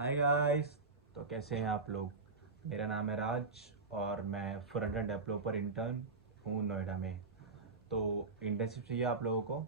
Hi guys. तो कैसे हैं आप लोग। मेरा नाम है राज और मैं फ्रंट एंड डेवलपर इंटर्न हूँ नोएडा में। तो इंटर्नशिप चाहिए आप लोगों को,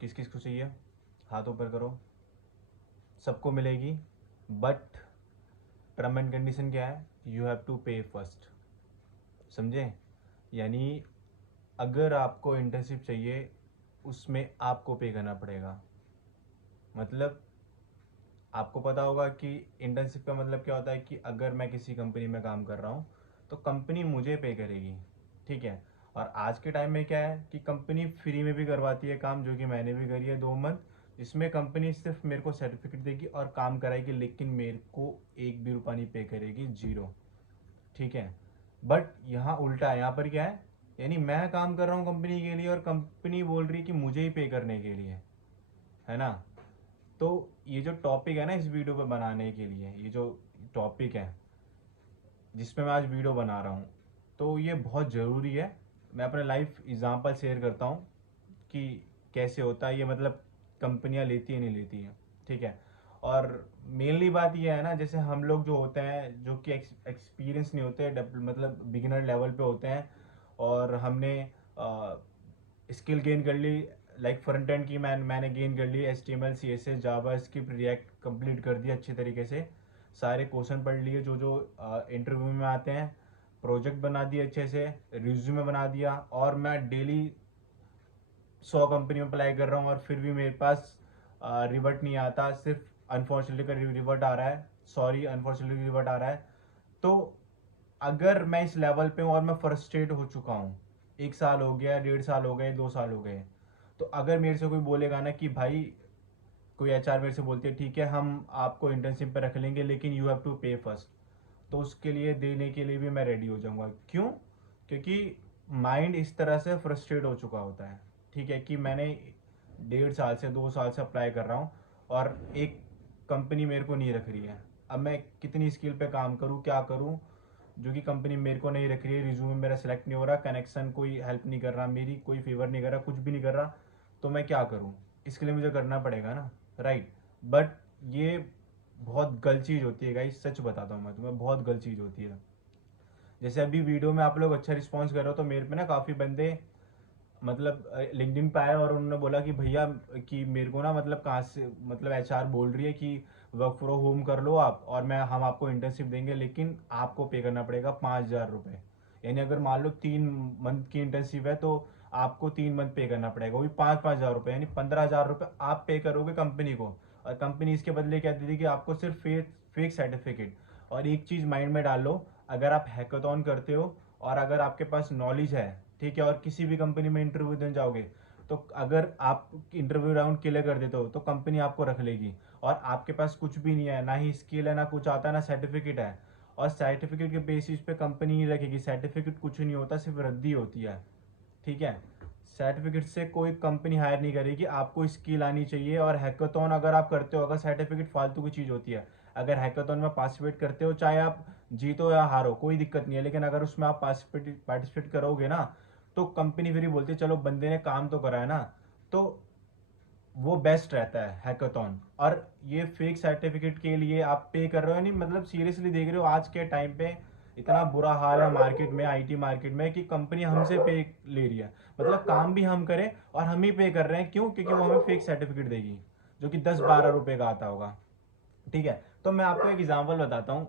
किस किस को चाहिए, हाथ ऊपर करो। सबको मिलेगी, बट टर्म एंड कंडीशन क्या है, यू हैव टू पे फर्स्ट। समझे? यानी अगर आपको इंटर्नशिप चाहिए उसमें आपको पे करना पड़ेगा। मतलब आपको पता होगा कि इंटर्नशिप का मतलब क्या होता है कि अगर मैं किसी कंपनी में काम कर रहा हूँ तो कंपनी मुझे पे करेगी। ठीक है। और आज के टाइम में क्या है कि कंपनी फ्री में भी करवाती है काम, जो कि मैंने भी करी है 2 मंथ, जिसमें कंपनी सिर्फ मेरे को सर्टिफिकेट देगी और काम कराएगी, लेकिन मेरे को एक भी रुपया नहीं पे करेगी, जीरो। ठीक है। बट यहाँ उल्टा है, यहाँ पर क्या है, यानी मैं काम कर रहा हूँ कंपनी के लिए और कंपनी बोल रही है कि मुझे ही पे करने के लिए, है ना। तो ये जो टॉपिक है ना इस वीडियो पे बनाने के लिए, ये जो टॉपिक है जिसपे मैं आज वीडियो बना रहा हूँ, तो ये बहुत ज़रूरी है। मैं अपने लाइफ एग्जांपल शेयर करता हूँ कि कैसे होता है ये, मतलब कंपनियाँ लेती है नहीं लेती है। ठीक है। और मेनली बात ये है ना, जैसे हम लोग जो होते हैं जो कि एक्सपीरियंस नहीं होते, मतलब बिगिनर लेवल पे होते हैं, और हमने स्किल गेन कर ली, लाइक फ्रंट एंड की मैंने गेन कर ली, H T M L C S S JavaScript React complete कर दिया अच्छी तरीके से, सारे क्वेश्चन पढ़ लिए जो जो इंटरव्यू में आते हैं, प्रोजेक्ट बना दिए अच्छे से, रिज्यूमे बना दिया, और मैं डेली 100 कंपनी में अप्लाई कर रहा हूँ और फिर भी मेरे पास रिवर्ट नहीं आता, सिर्फ अनफॉर्चुनेटली का रिवर्ट आ रहा है, सॉरी अनफॉर्चुनेटली रिवर्ट आ रहा है। तो अगर मैं इस लेवल पे हूँ और मैं फ्रस्ट्रेट हो चुका हूँ, 1 साल हो गया, 1.5 साल हो गए, 2 साल हो गए, तो अगर मेरे से कोई बोलेगा ना कि भाई, कोई एचआर मेरे से बोलती है ठीक है हम आपको इंटर्नशिप पे रख लेंगे लेकिन यू हैव टू पे फर्स्ट, तो उसके लिए देने के लिए भी मैं रेडी हो जाऊंगा। क्यों? क्योंकि माइंड इस तरह से फ्रस्ट्रेट हो चुका होता है। ठीक है कि मैंने 1.5 साल से 2 साल से अप्लाई कर रहा हूँ और एक कंपनी मेरे को नहीं रख रही है। अब मैं कितनी स्किल पे काम करूँ, क्या करूँ, जो कि कंपनी मेरे को नहीं रख रही है, रिज्यूमे मेरा सेलेक्ट नहीं हो रहा, कनेक्शन कोई हेल्प नहीं कर रहा, मेरी कोई फेवर नहीं कर रहा, कुछ भी नहीं कर रहा, तो मैं क्या करूँ? इसके लिए मुझे करना पड़ेगा ना, राइट। बट ये बहुत गलत चीज़ होती है गाइस, सच बताता हूँ मैं तुम्हें, बहुत गलत चीज़ होती है। जैसे अभी वीडियो में आप लोग अच्छा रिस्पॉन्स कर रहे हो, तो मेरे पे ना काफ़ी बंदे मतलब लिंक्डइन पे आए और उन्होंने बोला कि भैया कि मेरे को ना मतलब कहाँ से, मतलब एचआर बोल रही है कि वर्क फ्रॉम होम कर लो आप और मैं हम आपको इंटर्नशिप देंगे, लेकिन आपको पे करना पड़ेगा 5,000 रुपये। यानी अगर मान लो 3 मंथ की इंटर्नशिप है तो आपको 3 मंथ पे करना पड़ेगा, वो भी 5,000 रुपये, यानी 15,000 रुपये आप पे करोगे कंपनी को। और कंपनी इसके बदले क्या दे देगी आपको, सिर्फ फेक फेक सर्टिफिकेट। और एक चीज़ माइंड में डाल लो, अगर आप हैकाथॉन करते हो और अगर आपके पास नॉलेज है, ठीक है, और किसी भी कंपनी में इंटरव्यू देने जाओगे, तो अगर आप इंटरव्यू राउंड क्लियर कर देते हो तो कंपनी आपको रख लेगी। और आपके पास कुछ भी नहीं है, ना ही स्किल है, ना कुछ आता है, ना सर्टिफिकेट है, और सर्टिफिकेट के बेसिस पे कंपनी नहीं रखेगी। सर्टिफिकेट कुछ नहीं होता, सिर्फ रद्दी होती है। ठीक है। सर्टिफिकेट से कोई कंपनी हायर नहीं करेगी, आपको स्किल आनी चाहिए। और हैकाथॉन अगर आप करते हो, अगर सर्टिफिकेट फालतू की चीज़ होती है, अगर हैकाथॉन में पार्टिसिपेट करते हो, चाहे आप जीतो या हारो कोई दिक्कत नहीं है, लेकिन अगर उसमें आप पार्टिसिपेट करोगे ना, तो कंपनी फिर ही बोलती है चलो बंदे ने काम तो करा है ना, तो वो बेस्ट रहता है हैकाथॉन। और ये फेक सर्टिफिकेट के लिए आप पे कर रहे हो, नहीं मतलब सीरियसली देख रहे हो आज के टाइम पे इतना बुरा हाल है मार्केट में, आईटी मार्केट में, कि कंपनी हमसे पे ले रही है, मतलब काम भी हम करें और हम ही पे कर रहे हैं। क्यों? क्योंकि वो हमें फेक सर्टिफिकेट देगी जो कि 10-12 रुपए का आता होगा। ठीक है। तो मैं आपको एक एग्जांपल बताता हूँ।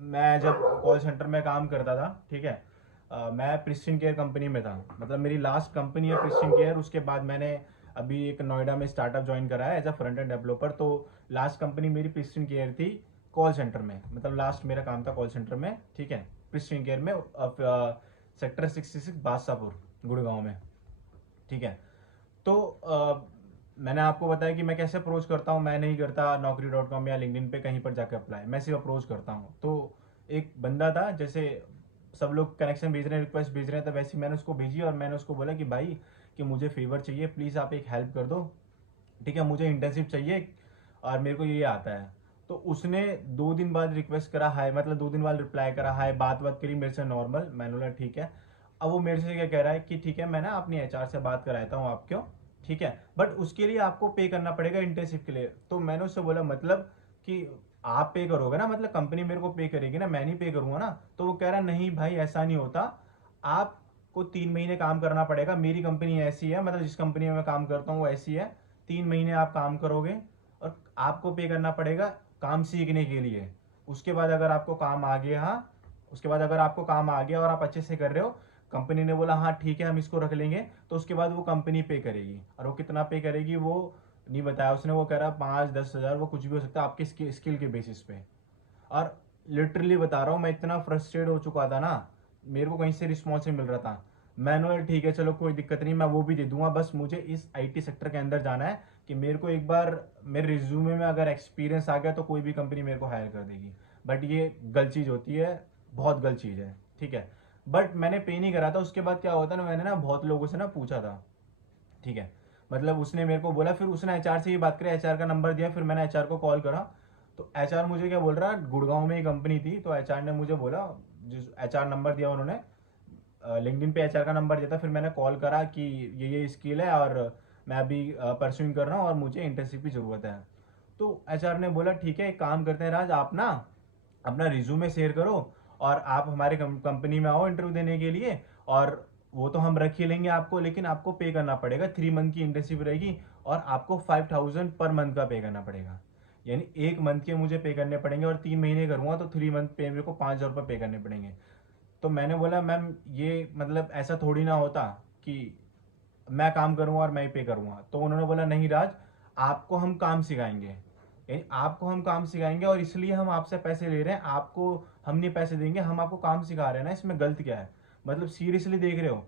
मैं जब कॉल सेंटर में काम करता था, ठीक है, मैं प्रिस्टिन केयर कंपनी में था, मतलब मेरी लास्ट कंपनी है प्रिस्टिन केयर। उसके बाद मैंने अभी एक नोएडा में स्टार्टअप ज्वाइन करा है as a front end developer. तो लास्ट कंपनी मेरी प्रिस्टिन केयर थी, कॉल सेंटर में, मतलब लास्ट मेरा काम था कॉल सेंटर में। ठीक है। प्रिस्टिन केयर में सेक्टर 66 बादशाहपुर, गुड़गांव में। ठीक है। तो मैंने आपको बताया कि मैं कैसे अप्रोच करता हूँ। मैं नहीं करता naukri.com या लिंक्डइन पे कहीं पर जाकर अप्लाई, मैं सिर्फ अप्रोच करता हूँ। तो एक बंदा था, जैसे सब लोग कनेक्शन भेज रहे हैं, रिक्वेस्ट भेज रहे हैं, तो वैसे ही मैंने उसको भेजी और मैंने उसको बोला कि भाई कि मुझे फेवर चाहिए, प्लीज़ आप एक हेल्प कर दो। ठीक है, मुझे इंटर्नशिप चाहिए और मेरे को ये आता है। तो उसने 2 दिन बाद रिक्वेस्ट करा हाय, मतलब 2 दिन बाद रिप्लाई करा हाय, बात बात करी मेरे से नॉर्मल, मैंने बोला ठीक है। अब वो मेरे से क्या कह रहा है कि ठीक है मैं ना अपनी एचआर से बात कराता हूँ आप क्यों, ठीक है, बट उसके लिए आपको पे करना पड़ेगा इंटर्नशिप के लिए। तो मैंने उससे बोला मतलब कि आप पे करोगे ना, मतलब कंपनी मेरे को पे करेगी ना, मैं नहीं पे करूंगा ना। तो वो कह रहा नहीं भाई ऐसा नहीं होता, आपको 3 महीने काम करना पड़ेगा, मेरी कंपनी ऐसी है, मतलब जिस कंपनी में मैं काम करता हूँ वो ऐसी है, 3 महीने आप काम करोगे और आपको पे करना पड़ेगा काम सीखने के लिए। उसके बाद अगर आपको काम आ गया, हाँ, उसके बाद अगर आपको काम आ गया और आप अच्छे से कर रहे हो, कंपनी ने बोला हाँ ठीक है हम इसको रख लेंगे, तो उसके बाद वो कंपनी पे करेगी। और वो कितना पे करेगी वो नहीं बताया उसने, वो कह रहा 5-10 हज़ार, वो कुछ भी हो सकता है आपके स्किल के बेसिस पे। और लिटरली बता रहा हूँ, मैं इतना फ्रस्ट्रेट हो चुका था ना, मेरे को कहीं से रिस्पॉन्स नहीं मिल रहा था। मैंने बोला ठीक है चलो कोई दिक्कत नहीं, मैं वो भी दे दूंगा, बस मुझे इस आईटी सेक्टर के अंदर जाना है कि मेरे को एक बार मेरे रिज्यूमे में अगर एक्सपीरियंस आ गया तो कोई भी कंपनी मेरे को हायर कर देगी। बट ये गलत चीज़ होती है, बहुत गलत चीज़ है, ठीक है। बट मैंने पे नहीं करा था। उसके बाद क्या होता ना, मैंने ना बहुत लोगों से ना पूछा था, ठीक है, मतलब उसने मेरे को बोला, फिर उसने एचआर से ही बात करी, एचआर का नंबर दिया, फिर मैंने एचआर को कॉल करा। तो एचआर मुझे क्या बोल रहा, गुड़गांव में ही कंपनी थी, तो एचआर ने मुझे बोला, जिस एचआर नंबर दिया उन्होंने, लिंक्डइन पे एचआर का नंबर दिया था, फिर मैंने कॉल करा कि ये स्किल है और मैं अभी परस्यूइंग कर रहा हूँ और मुझे इंटर्नशिप की ज़रूरत है। तो एचआर ने बोला ठीक है एक काम करते हैं राज, आप ना अपना रिज्यूमे शेयर करो और आप हमारे कंपनी में आओ इंटरव्यू देने के लिए, और वो तो हम रख ही लेंगे आपको, लेकिन आपको पे करना पड़ेगा, 3 मंथ की इंटर्नशिप रहेगी और आपको 5,000 पर मंथ का पे करना पड़ेगा। यानी 1 मंथ के मुझे पे करने पड़ेंगे और 3 महीने करूंगा तो 3 मंथ पे मेरे को 5,000 रुपये पे करने पड़ेंगे। तो मैंने बोला मैम ये मतलब ऐसा थोड़ी ना होता कि मैं काम करूंगा और मैं ही पे करूंगा। तो उन्होंने बोला नहीं राज, आपको हम काम सिखाएंगे, यानी आपको हम काम सिखाएंगे और इसलिए हम आपसे पैसे ले रहे हैं, आपको हम नहीं पैसे देंगे, हम आपको काम सिखा रहे हैं ना, इसमें गलत क्या है? मतलब सीरियसली देख रहे हो,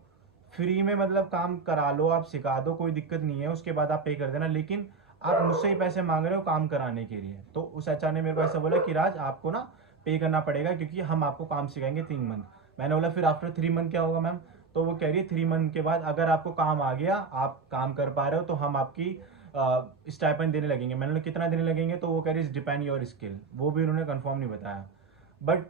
फ्री में मतलब काम करा लो, आप सिखा दो, कोई दिक्कत नहीं है, उसके बाद आप पे कर देना, लेकिन आप मुझसे ही पैसे मांग रहे हो काम कराने के लिए। तो उस एचआर ने मेरे को ऐसा बोला कि राज आपको ना पे करना पड़ेगा क्योंकि हम आपको काम सिखाएंगे 3 मंथ। मैंने बोला फिर आफ्टर 3 मंथ क्या होगा मैम? तो वो कह रही है 3 मंथ के बाद अगर आपको काम आ गया, आप काम कर पा रहे हो, तो हम आपकी स्टाइपेंड देने लगेंगे। मैंने बोला कितना देने लगेंगे? तो वो कह रही डिपेंड योर स्किल, वो भी उन्होंने कंफर्म नहीं बताया। बट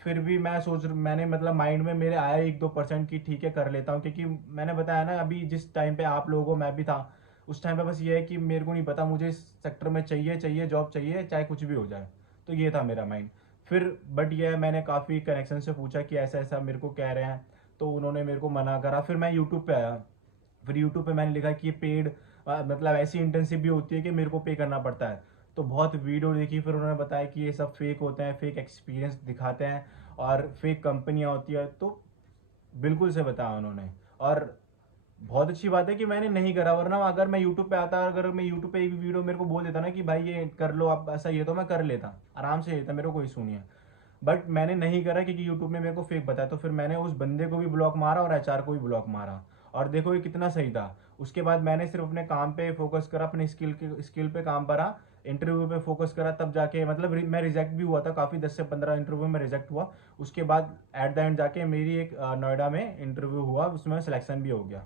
फिर भी मैं मैंने मतलब माइंड में मेरे आया 1-2% की ठीक है कर लेता हूँ, क्योंकि मैंने बताया ना अभी जिस टाइम पे आप लोगों को मैं भी था, उस टाइम पे बस ये है कि मेरे को नहीं पता, मुझे इस सेक्टर में चाहिए चाहिए जॉब चाहिए, चाहे कुछ भी हो जाए। तो ये था मेरा माइंड। फिर बट ये है, मैंने काफ़ी कनेक्शन से पूछा कि ऐसा ऐसा मेरे को कह रहे हैं, तो उन्होंने मेरे को मना करा। फिर मैं यूट्यूब पे आया, फिर यूट्यूब पे मैंने लिखा कि ये पेड मतलब ऐसी इंटर्नशिप भी होती है कि मेरे को पे करना पड़ता है। तो बहुत वीडियो देखी, फिर उन्होंने बताया कि ये सब फेक होते हैं, फेक एक्सपीरियंस दिखाते हैं और फेक कंपनियां होती है। तो बिल्कुल से बताया उन्होंने। और बहुत अच्छी बात है कि मैंने नहीं करा, वरना अगर मैं यूट्यूब पे आता, अगर मैं यूट्यूब पे एक वीडियो मेरे को बोल देता ना कि भाई ये कर लो आप ऐसा, ये तो मैं कर लेता, आराम से लेता, मेरे को कोई इशू नहीं है। बट मैंने नहीं करा क्योंकि यूट्यूब ने मेरे को फेक बताया। तो फिर मैंने उस बंदे को भी ब्लॉक मारा और एचआर को भी ब्लॉक मारा। और देखो ये कितना सही था। उसके बाद मैंने सिर्फ अपने काम पे फोकस करा, अपने स्किल पे काम करा, इंटरव्यू पे फोकस करा, तब जाके मतलब मैं रिजेक्ट भी हुआ था काफ़ी, 10 से 15 इंटरव्यू में रिजेक्ट हुआ। उसके बाद एट द एंड जाके मेरी एक नोएडा में इंटरव्यू हुआ, उसमें सिलेक्शन भी हो गया,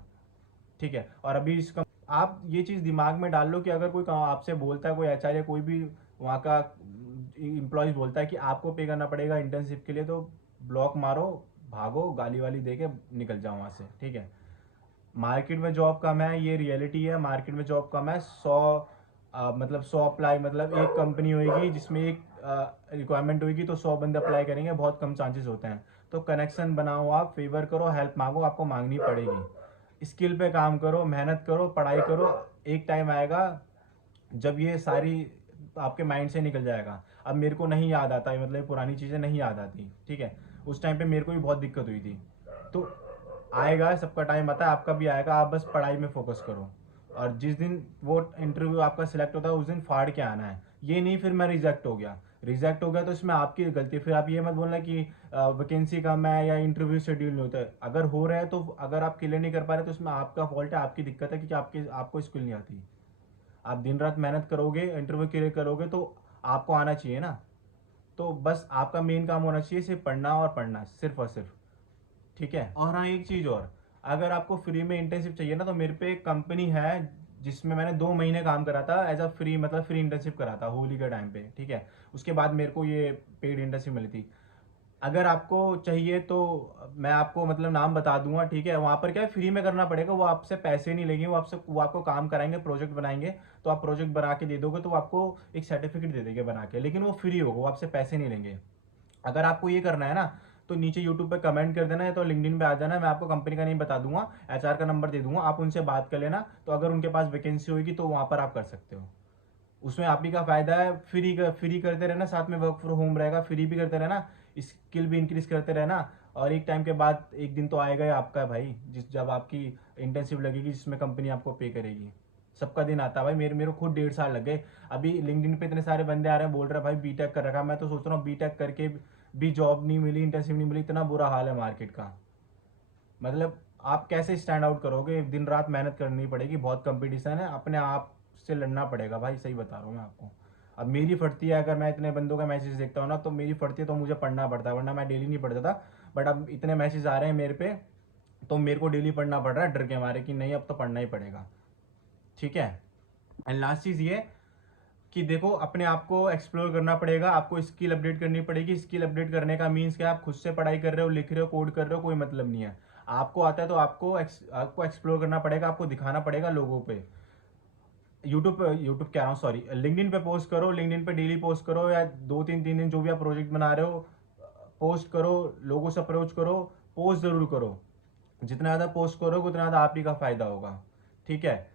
ठीक है। और अभी इसका आप ये चीज़ दिमाग में डाल लो कि अगर कोई आपसे बोलता है, कोई एचआर या कोई भी वहाँ का इम्प्लॉयज बोलता है कि आपको पे करना पड़ेगा इंटर्नशिप के लिए, तो ब्लॉक मारो, भागो, गाली वाली दे के निकल जाओ वहाँ से, ठीक है। मार्केट में जॉब कम है, ये रियलिटी है, मार्केट में जॉब कम है। 100 अप्लाई, मतलब एक कंपनी होगी जिसमें एक रिक्वायरमेंट होगी तो 100 बंदे अप्लाई करेंगे, बहुत कम चांसेस होते हैं। तो कनेक्शन बनाओ, आप फेवर करो, हेल्प मांगो, आपको मांगनी पड़ेगी। स्किल पे काम करो, मेहनत करो, पढ़ाई करो, एक टाइम आएगा जब ये सारी आपके माइंड से निकल जाएगा। अब मेरे को नहीं याद आता है, मतलब पुरानी चीज़ें नहीं याद आती, ठीक है। उस टाइम पे मेरे को भी बहुत दिक्कत हुई थी। तो आएगा, सबका टाइम आता है, आपका भी आएगा, आप बस पढ़ाई में फोकस करो। और जिस दिन वो इंटरव्यू आपका सिलेक्ट होता है उस दिन फाड़ के आना है। ये नहीं फिर मैं रिजेक्ट हो गया, रिजेक्ट हो गया तो इसमें आपकी गलती है। फिर आप ये मत बोलना कि वैकेंसी कम है या इंटरव्यू शेड्यूल नहीं होता है। अगर हो रहा है तो अगर आप क्लियर नहीं कर पा रहे तो इसमें आपका फॉल्ट है, आपकी दिक्कत है, क्योंकि आपको स्किल नहीं आती। आप दिन रात मेहनत करोगे, इंटरव्यू क्लियर करोगे तो आपको आना चाहिए ना। तो बस आपका मेन काम होना चाहिए सिर्फ पढ़ना और पढ़ना, सिर्फ और सिर्फ, ठीक है। और हाँ एक चीज़ और, अगर आपको फ्री में इंटर्नशिप चाहिए ना, तो मेरे पे एक कंपनी है जिसमें मैंने 2 महीने काम करा था एज अ फ्री, मतलब फ्री इंटर्नशिप करा था होली के टाइम पे, ठीक है। उसके बाद मेरे को ये पेड इंटर्नशिप मिली थी। अगर आपको चाहिए तो मैं आपको मतलब नाम बता दूंगा, ठीक है। वहाँ पर क्या है, फ्री में करना पड़ेगा, वो आपसे पैसे नहीं लेंगे, वो आपको काम कराएंगे, प्रोजेक्ट बनाएंगे। तो आप प्रोजेक्ट बना के दे दोगे तो वो आपको एक सर्टिफिकेट दे देंगे बना के, लेकिन वो फ्री होगा, वो आपसे पैसे नहीं लेंगे। अगर आपको ये करना है ना, तो नीचे यूट्यूब पे कमेंट कर देना, या तो लिंक्डइन पे आ जाना, मैं आपको कंपनी का नेम बता दूंगा, एचआर का नंबर दे दूंगा, आप उनसे बात कर लेना। तो अगर उनके पास वैकेंसी होगी तो वहाँ पर आप कर सकते हो। उसमें आप ही का फायदा है, फ्री करते रहना, साथ में वर्क फ्रॉम होम रहेगा, फ्री भी करते रहना, स्किल भी इंक्रीज करते रहना। और एक टाइम के बाद एक दिन तो आएगा ही आपका भाई, जिस जब आपकी इंटर्नशिप लगेगी, जिसमें कंपनी आपको पे करेगी। सबका दिन आता है भाई, मेरे को खुद 1.5 साल लग गए। अभी लिंक्डइन पे इतने सारे बंदे आ रहे हैं, बोल रहे हैं भाई बीटेक कर रखा। मैं तो सोच रहा हूँ बीटेक करके भी जॉब नहीं मिली, इंटर्नशिप नहीं मिली, इतना बुरा हाल है मार्केट का। मतलब आप कैसे स्टैंड आउट करोगे, दिन रात मेहनत करनी पड़ेगी, बहुत कंपटीशन है, अपने आप से लड़ना पड़ेगा भाई, सही बता रहा हूँ मैं आपको। अब मेरी फटती है, अगर मैं इतने बंदों का मैसेज देखता हूँ ना, तो मेरी फटती है, तो मुझे पढ़ना पड़ता है, वरना मैं डेली नहीं पढ़ता था। बट अब इतने मैसेज आ रहे हैं मेरे पे, तो मेरे को डेली पढ़ना पड़ रहा है डर के मारे कि नहीं अब तो पढ़ना ही पड़ेगा, ठीक है। एंड लास्ट चीज़ ये कि देखो, अपने आप को एक्सप्लोर करना पड़ेगा, आपको स्किल अपडेट करनी पड़ेगी। स्किल अपडेट करने का मीन्स क्या, आप खुद से पढ़ाई कर रहे हो, लिख रहे हो, कोड कर रहे हो, कोई मतलब नहीं है। आपको आता है तो आपको एक्सप्लोर करना पड़ेगा, आपको दिखाना पड़ेगा लोगों पे। यूट्यूब कह रहा हूँ, सॉरी, लिंक्डइन पे पोस्ट करो, लिंक्डइन पे डेली पोस्ट करो, या 2 3 3 दिन जो भी आप प्रोजेक्ट बना रहे हो पोस्ट करो, लोगों से अप्रोच करो, पोस्ट जरूर करो। जितना ज़्यादा पोस्ट करोगे उतना ज़्यादा आप ही का फायदा होगा, ठीक है।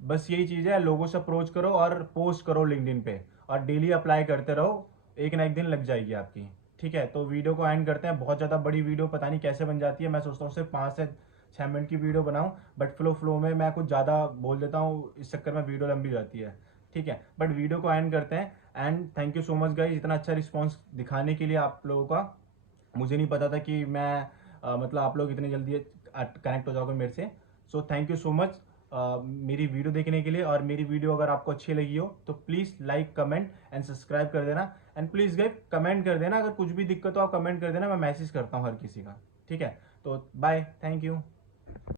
बस यही चीज़ है, लोगों से अप्रोच करो और पोस्ट करो लिंक्डइन पे, और डेली अप्लाई करते रहो, एक ना एक दिन लग जाएगी आपकी, ठीक है। तो वीडियो को एंड करते हैं। बहुत ज़्यादा बड़ी वीडियो पता नहीं कैसे बन जाती है, मैं सोचता हूँ सिर्फ 5 से 6 मिनट की वीडियो बनाऊँ, बट फ्लो में मैं कुछ ज़्यादा बोल देता हूँ, इस चक्कर में वीडियो लंबी हो जाती है, ठीक है। बट वीडियो को एंड करते हैं। And thank you so much guys, इतना अच्छा रिस्पॉन्स दिखाने के लिए आप लोगों का। मुझे नहीं पता था कि मैं मतलब आप लोग इतनी जल्दी कनेक्ट हो जाओगे मेरे से। So thank you so much मेरी वीडियो देखने के लिए। और मेरी वीडियो अगर आपको अच्छी लगी हो तो please like, comment and subscribe कर देना। एंड प्लीज़ गाइस कमेंट कर देना, अगर कुछ भी दिक्कत हो आप कमेंट कर देना, मैं मैसेज करता हूँ हर किसी का, ठीक है। तो बाय, थैंक यू।